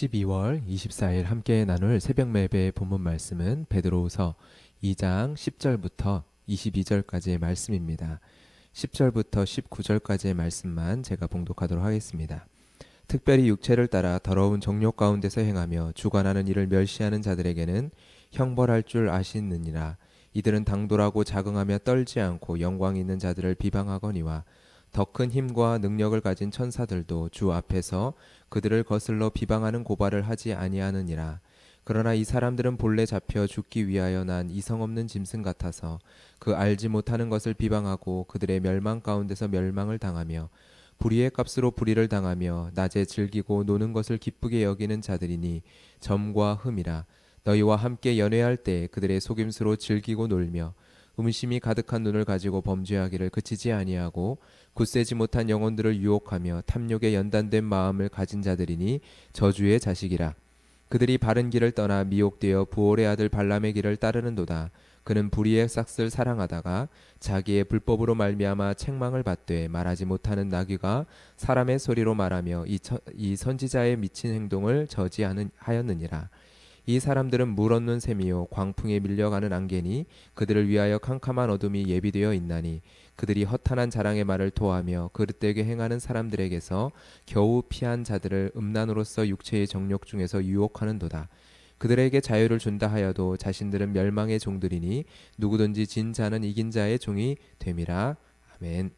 12월 24일 함께 나눌 새벽 예배 본문 말씀은 베드로후서 2장 10절부터 22절까지의 말씀입니다. 10절부터 19절까지의 말씀만 제가 봉독하도록 하겠습니다. 특별히 육체를 따라 더러운 정욕 가운데서 행하며 주관하는 일을 멸시하는 자들에게는 형벌할 줄 아시느니라. 이들은 당돌하고 자긍하며 떨지 않고 영광 있는 자들을 비방하거니와 더 큰 힘과 능력을 가진 천사들도 주 앞에서 그들을 거슬러 비방하는 고발을 하지 아니하느니라. 그러나 이 사람들은 본래 잡혀 죽기 위하여 난 이성 없는 짐승 같아서 그 알지 못하는 것을 비방하고 그들의 멸망 가운데서 멸망을 당하며 불의의 값으로 불의를 당하며 낮에 즐기고 노는 것을 기쁘게 여기는 자들이니 점과 흠이라. 너희와 함께 연회할 때 그들의 속임수로 즐기고 놀며 음심이 가득한 눈을 가지고 범죄하기를 그치지 아니하고 굳세지 못한 영혼들을 유혹하며 탐욕에 연단된 마음을 가진 자들이니 저주의 자식이라. 그들이 바른 길을 떠나 미혹되어 부올의 아들 발람의 길을 따르는도다. 그는 불의의 싹을 사랑하다가 자기의 불법으로 말미암아 책망을 받되 말하지 못하는 나귀가 사람의 소리로 말하며 이 선지자의 미친 행동을 저지하였느니라. 이 사람들은 물 얻는 샘이요 광풍에 밀려가는 안개니 그들을 위하여 캄캄한 어둠이 예비되어 있나니 그들이 허탄한 자랑의 말을 토하며 그릇되게 행하는 사람들에게서 겨우 피한 자들을 음란으로서 육체의 정욕 중에서 유혹하는도다. 그들에게 자유를 준다 하여도 자신들은 멸망의 종들이니 누구든지 진 자는 이긴 자의 종이 됨이라. 아멘.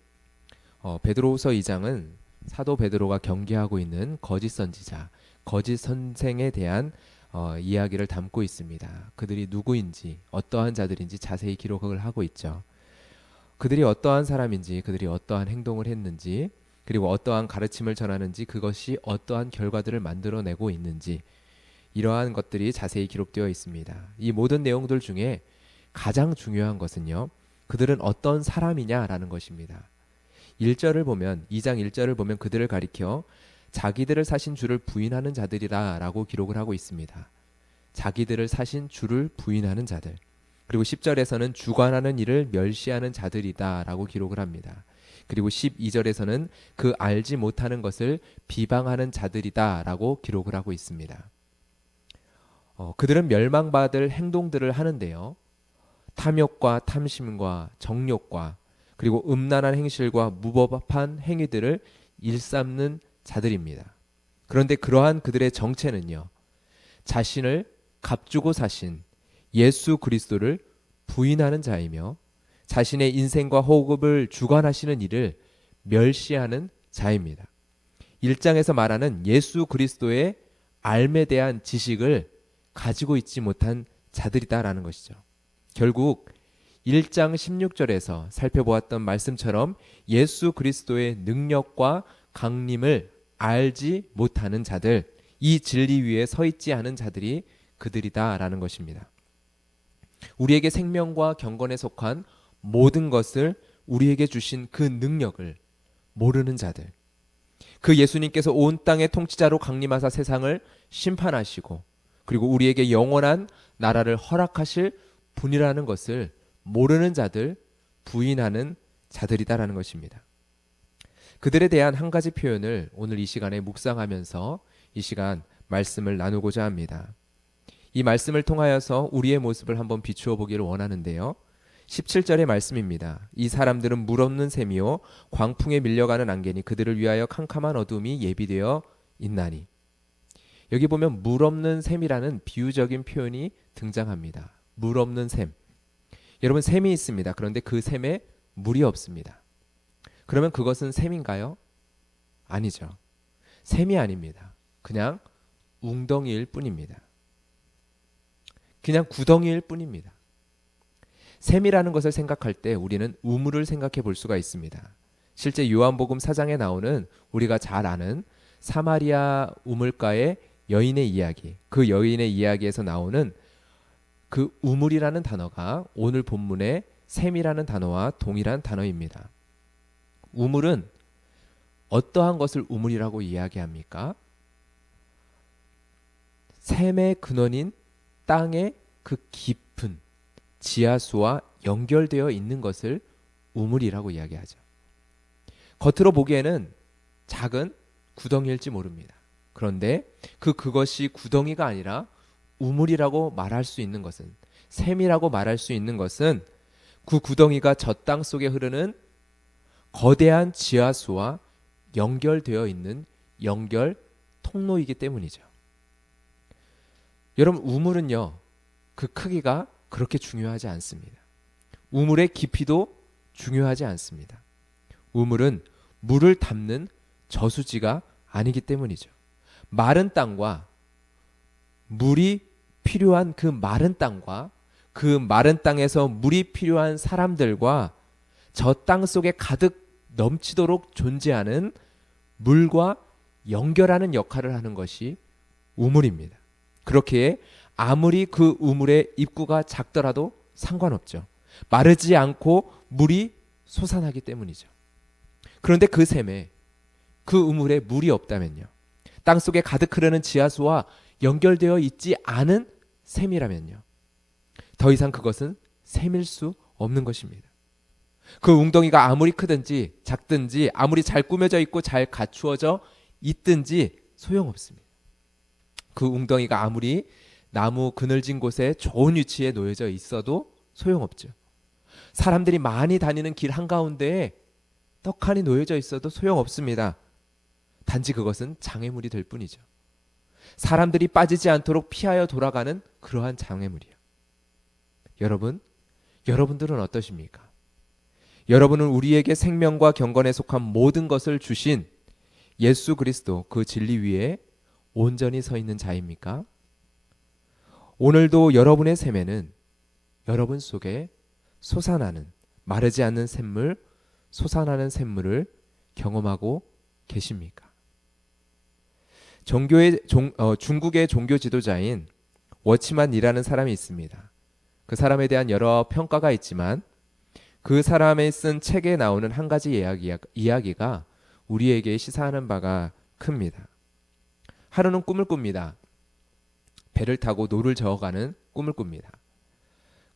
베드로후서 2장은 사도 베드로가 경계하고 있는 거짓 선지자, 거짓 선생에 대한 이야기를 담고 있습니다. 그들이 누구인지 어떠한 자들인지 자세히 기록을 하고 있죠. 그들이 어떠한 사람인지, 그들이 어떠한 행동을 했는지, 그리고 어떠한 가르침을 전하는지, 그것이 어떠한 결과들을 만들어내고 있는지, 이러한 것들이 자세히 기록되어 있습니다. 이 모든 내용들 중에 가장 중요한 것은요, 그들은 어떤 사람이냐라는 것입니다. 1절을 보면, 2장 1절을 보면 그들을 가리켜 자기들을 사신 주를 부인하는 자들이라 라고 기록을 하고 있습니다. 자기들을 사신 주를 부인하는 자들. 그리고 10절에서는 주관하는 일을 멸시하는 자들이다 라고 기록을 합니다. 그리고 12절에서는 그 알지 못하는 것을 비방하는 자들이다 라고 기록을 하고 있습니다. 그들은 멸망받을 행동들을 하는데요. 탐욕과 탐심과 정욕과 그리고 음란한 행실과 무법한 행위들을 일삼는 자들입니다. 그런데 그러한 그들의 정체는요, 자신을 값주고 사신 예수 그리스도를 부인하는 자이며 자신의 인생과 호흡을 주관하시는 이를 멸시하는 자입니다. 1장에서 말하는 예수 그리스도의 알에 대한 지식을 가지고 있지 못한 자들이다라는 것이죠. 결국 1장 16절에서 살펴보았던 말씀처럼 예수 그리스도의 능력과 강림을 알지 못하는 자들, 이 진리 위에 서 있지 않은 자들이 그들이다라는 것입니다. 우리에게 생명과 경건에 속한 모든 것을 우리에게 주신 그 능력을 모르는 자들, 그 예수님께서 온 땅의 통치자로 강림하사 세상을 심판하시고 그리고 우리에게 영원한 나라를 허락하실 분이라는 것을 모르는 자들, 부인하는 자들이다라는 것입니다. 그들에 대한 한 가지 표현을 오늘 이 시간에 묵상하면서 이 시간 말씀을 나누고자 합니다. 이 말씀을 통하여서 우리의 모습을 한번 비추어 보기를 원하는데요. 17절의 말씀입니다. 이 사람들은 물 없는 샘이요 광풍에 밀려가는 안개니 그들을 위하여 캄캄한 어둠이 예비되어 있나니. 여기 보면 물 없는 샘이라는 비유적인 표현이 등장합니다. 물 없는 샘. 여러분, 샘이 있습니다. 그런데 그 샘에 물이 없습니다. 그러면 그것은 샘인가요? 아니죠. 샘이 아닙니다. 그냥 웅덩이일 뿐입니다. 그냥 구덩이일 뿐입니다. 샘이라는 것을 생각할 때 우리는 우물을 생각해 볼 수가 있습니다. 실제 요한복음 4장에 나오는 우리가 잘 아는 사마리아 우물가의 여인의 이야기, 그 여인의 이야기에서 나오는 그 우물이라는 단어가 오늘 본문의 샘이라는 단어와 동일한 단어입니다. 우물은 어떠한 것을 우물이라고 이야기합니까? 샘의 근원인 땅의 그 깊은 지하수와 연결되어 있는 것을 우물이라고 이야기하죠. 겉으로 보기에는 작은 구덩이일지 모릅니다. 그런데 그것이 구덩이가 아니라 우물이라고 말할 수 있는 것은, 샘이라고 말할 수 있는 것은 그 구덩이가 저 땅 속에 흐르는 거대한 지하수와 연결되어 있는 연결 통로이기 때문이죠. 여러분, 우물은요, 그 크기가 그렇게 중요하지 않습니다. 우물의 깊이도 중요하지 않습니다. 우물은 물을 담는 저수지가 아니기 때문이죠. 마른 땅과 물이 필요한 그 마른 땅과 그 마른 땅에서 물이 필요한 사람들과 저 땅 속에 가득 넘치도록 존재하는 물과 연결하는 역할을 하는 것이 우물입니다. 그렇기에 아무리 그 우물의 입구가 작더라도 상관없죠. 마르지 않고 물이 솟아나기 때문이죠. 그런데 그 샘에, 그 우물에 물이 없다면요, 땅속에 가득 흐르는 지하수와 연결되어 있지 않은 샘이라면요, 더 이상 그것은 샘일 수 없는 것입니다. 그 웅덩이가 아무리 크든지 작든지 아무리 잘 꾸며져 있고 잘 갖추어져 있든지 소용없습니다. 그 웅덩이가 아무리 나무 그늘진 곳에 좋은 위치에 놓여져 있어도 소용없죠. 사람들이 많이 다니는 길 한가운데에 떡하니 놓여져 있어도 소용없습니다. 단지 그것은 장애물이 될 뿐이죠. 사람들이 빠지지 않도록 피하여 돌아가는 그러한 장애물이요. 여러분들은 어떠십니까? 여러분은 우리에게 생명과 경건에 속한 모든 것을 주신 예수 그리스도 그 진리 위에 온전히 서 있는 자입니까? 오늘도 여러분의 샘에는 여러분 속에 솟아나는, 마르지 않는 샘물, 솟아나는 샘물을 경험하고 계십니까? 중국의 종교 지도자인 워치만이라는 사람이 있습니다. 그 사람에 대한 여러 평가가 있지만 그 사람이 쓴 책에 나오는 한 가지 이야기가 우리에게 시사하는 바가 큽니다. 하루는 꿈을 꿉니다. 배를 타고 노를 저어가는 꿈을 꿉니다.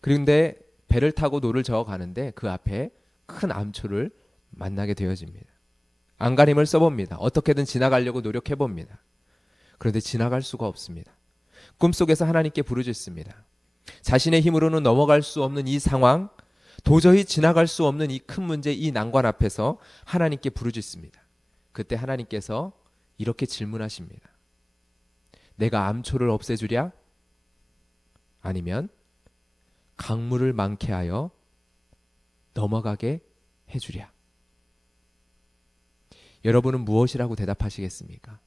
그런데 배를 타고 노를 저어가는데 그 앞에 큰 암초를 만나게 되어집니다. 안간힘을 써봅니다. 어떻게든 지나가려고 노력해봅니다. 그런데 지나갈 수가 없습니다. 꿈속에서 하나님께 부르짖습니다. 자신의 힘으로는 넘어갈 수 없는 이 상황, 도저히 지나갈 수 없는 이 큰 문제, 이 난관 앞에서 하나님께 부르짖습니다. 그때 하나님께서 이렇게 질문하십니다. 내가 암초를 없애주랴? 아니면 강물을 많게 하여 넘어가게 해주랴? 여러분은 무엇이라고 대답하시겠습니까?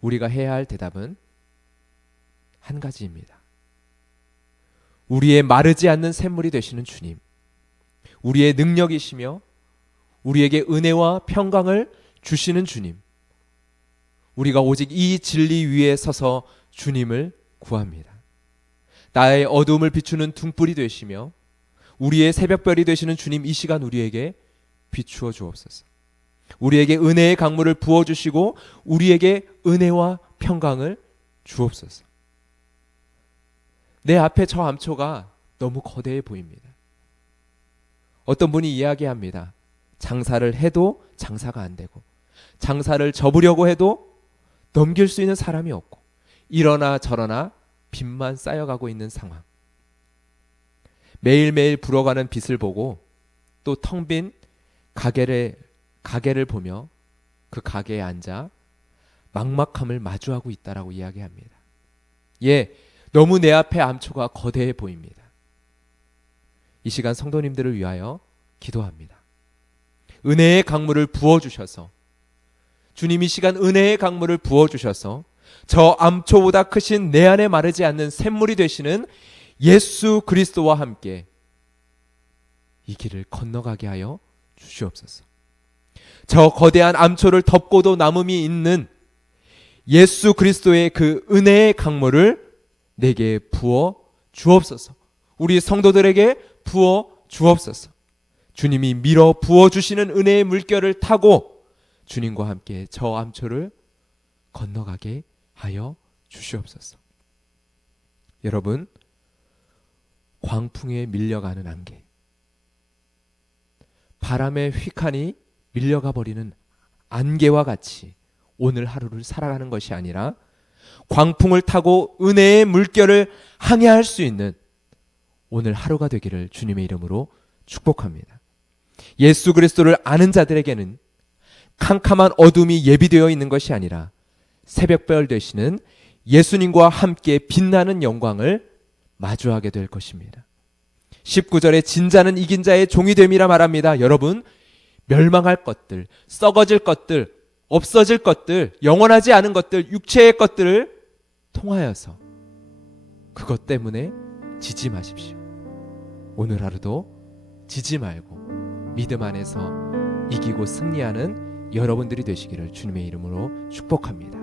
우리가 해야 할 대답은 한 가지입니다. 우리의 마르지 않는 샘물이 되시는 주님, 우리의 능력이시며 우리에게 은혜와 평강을 주시는 주님, 우리가 오직 이 진리 위에 서서 주님을 구합니다. 나의 어두움을 비추는 등불이 되시며 우리의 새벽별이 되시는 주님, 이 시간 우리에게 비추어 주옵소서. 우리에게 은혜의 강물을 부어주시고 우리에게 은혜와 평강을 주옵소서. 내 앞에 저 암초가 너무 거대해 보입니다. 어떤 분이 이야기합니다. 장사를 해도 장사가 안 되고, 장사를 접으려고 해도 넘길 수 있는 사람이 없고, 이러나 저러나 빚만 쌓여가고 있는 상황. 매일매일 불어가는 빚을 보고 또 텅 빈 가게를 보며 그 가게에 앉아 막막함을 마주하고 있다라고 이야기합니다. 예, 너무 내 앞에 암초가 거대해 보입니다. 이 시간 성도님들을 위하여 기도합니다. 은혜의 강물을 부어주셔서, 주님 이 시간 은혜의 강물을 부어주셔서 저 암초보다 크신 내 안에 마르지 않는 샘물이 되시는 예수 그리스도와 함께 이 길을 건너가게 하여 주시옵소서. 저 거대한 암초를 덮고도 남음이 있는 예수 그리스도의 그 은혜의 강물을 내게 부어 주옵소서. 우리 성도들에게 부어 주옵소서. 주님이 밀어 부어 주시는 은혜의 물결을 타고 주님과 함께 저 암초를 건너가게 하여 주시옵소서. 여러분, 광풍에 밀려가는 안개, 바람에 휙하니 밀려가 버리는 안개와 같이 오늘 하루를 살아가는 것이 아니라 광풍을 타고 은혜의 물결을 항해할 수 있는 오늘 하루가 되기를 주님의 이름으로 축복합니다. 예수 그리스도를 아는 자들에게는 캄캄한 어둠이 예비되어 있는 것이 아니라 새벽별 되시는 예수님과 함께 빛나는 영광을 마주하게 될 것입니다. 19절에 진자는 이긴 자의 종이 됨이라 말합니다. 여러분, 멸망할 것들, 썩어질 것들, 없어질 것들, 영원하지 않은 것들, 육체의 것들을 통하여서 그것 때문에 지지 마십시오. 오늘 하루도 지지 말고 믿음 안에서 이기고 승리하는 여러분들이 되시기를 주님의 이름으로 축복합니다.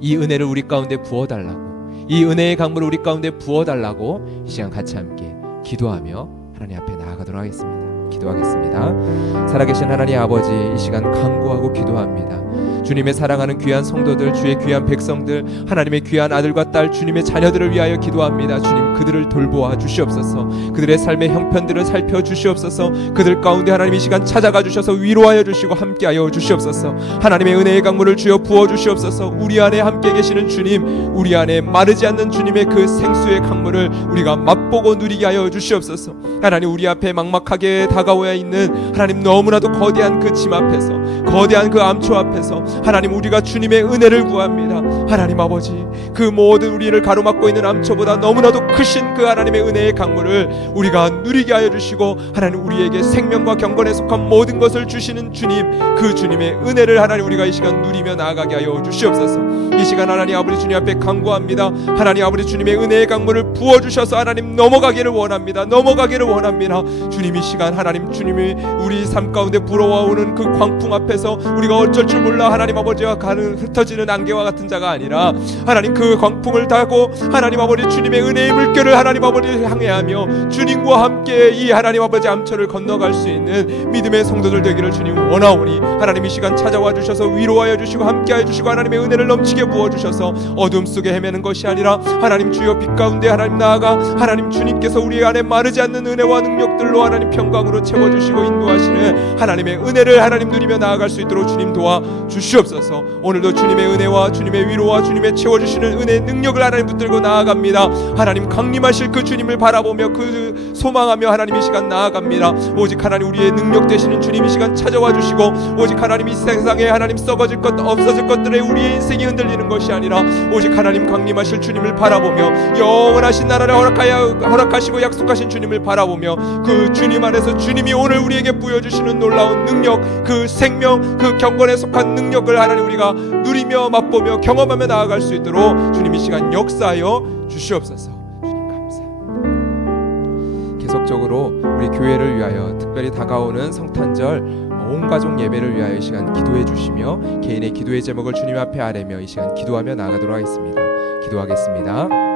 이 은혜를 우리 가운데 부어달라고, 이 은혜의 강물을 우리 가운데 부어달라고 이 시간 같이 함께 기도하며 하나님 앞에 나아가도록 하겠습니다. 기도하겠습니다. 살아계신 하나님 아버지, 이 시간 간구하고 기도합니다. 주님의 사랑하는 귀한 성도들, 주의 귀한 백성들, 하나님의 귀한 아들과 딸, 주님의 자녀들을 위하여 기도합니다. 주님, 그들을 돌보아 주시옵소서. 그들의 삶의 형편들을 살펴주시옵소서. 그들 가운데 하나님 이 시간 찾아가 주셔서 위로하여 주시고 함께하여 주시옵소서. 하나님의 은혜의 강물을 주여 부어주시옵소서. 우리 안에 함께 계시는 주님, 우리 안에 마르지 않는 주님의 그 생수의 강물을 우리가 맛보고 누리게 하여 주시옵소서. 하나님, 우리 앞에 막막하게 다가오야 있는 하나님 너무나도 거대한 그 짐 앞에서, 거대한 그 암초 앞에서 하나님, 우리가 주님의 은혜를 구합니다. 하나님 아버지, 그 모든 우리를 가로막고 있는 암초보다 너무나도 크신 그 하나님의 은혜의 강물을 우리가 누리게 하여 주시고, 하나님, 우리에게 생명과 경건에 속한 모든 것을 주시는 주님, 그 주님의 은혜를 하나님 우리가 이 시간 누리며 나아가게 하여 주시옵소서. 이 시간 하나님 아버지 주님 앞에 간구합니다. 하나님 아버지 주님의 은혜의 강물을 부어주셔서 하나님 넘어가기를 원합니다. 넘어가기를 원합니다. 주님, 이 시간 하나님 주님이 우리 삶 가운데 불어와오는 그 광풍 앞에서 우리가 어쩔 줄 몰라 하나님 아버지와 가는 흩어지는 안개와 같은 자가 아니라 하나님 그 광풍을 타고 하나님 아버지 주님의 은혜의 물결을 하나님 아버지 항해하며 주님과 함께 이 하나님 아버지 암초를 건너갈 수 있는 믿음의 성도들 되기를 주님 원하오니, 하나님 이 시간 찾아와 주셔서 위로하여 주시고 함께하여 주시고 하나님의 은혜를 넘치게 부어주셔서 어둠 속에 헤매는 것이 아니라 하나님 주여 빛 가운데 하나님 나아가 하나님 주님께서 우리 안에 마르지 않는 은혜와 능력들로 하나님 평강으로 채워주시고 인도하시는 하나님의 은혜를 하나님 누리며 나아갈 수 있도록 주님 도와 주시옵소서. 오늘도 주님의 은혜와 주님의 위로와 주님의 채워주시는 은혜의 능력을 하나님 붙들고 나아갑니다. 하나님 강림하실 그 주님을 바라보며 그 소망하며 하나님 이 시간 나아갑니다. 오직 하나님 우리의 능력 되시는 주님 이 시간 찾아와 주시고, 오직 하나님 이 세상에 하나님 썩어질 것 없어질 것들에 우리의 인생이 흔들리는 것이 아니라 오직 하나님 강림하실 주님을 바라보며 영원하신 나라를 허락하시고 약속하신 주님을 바라보며 그 주님 안에서 주님이 오늘 우리에게 부여주시는 놀라운 능력, 그 생명, 그 경건에 속한 능력을 하나님 우리가 누리며 맛보며 경험하며 나아갈 수 있도록 주님 이 시간 역사하여 주시옵소서. 주님 감사합니다. 계속적으로 우리 교회를 위하여 특별히 다가오는 성탄절 온 가족 예배를 위하여 이 시간 기도해 주시며 개인의 기도의 제목을 주님 앞에 아뢰며 이 시간 기도하며 나아가도록 하겠습니다. 기도하겠습니다.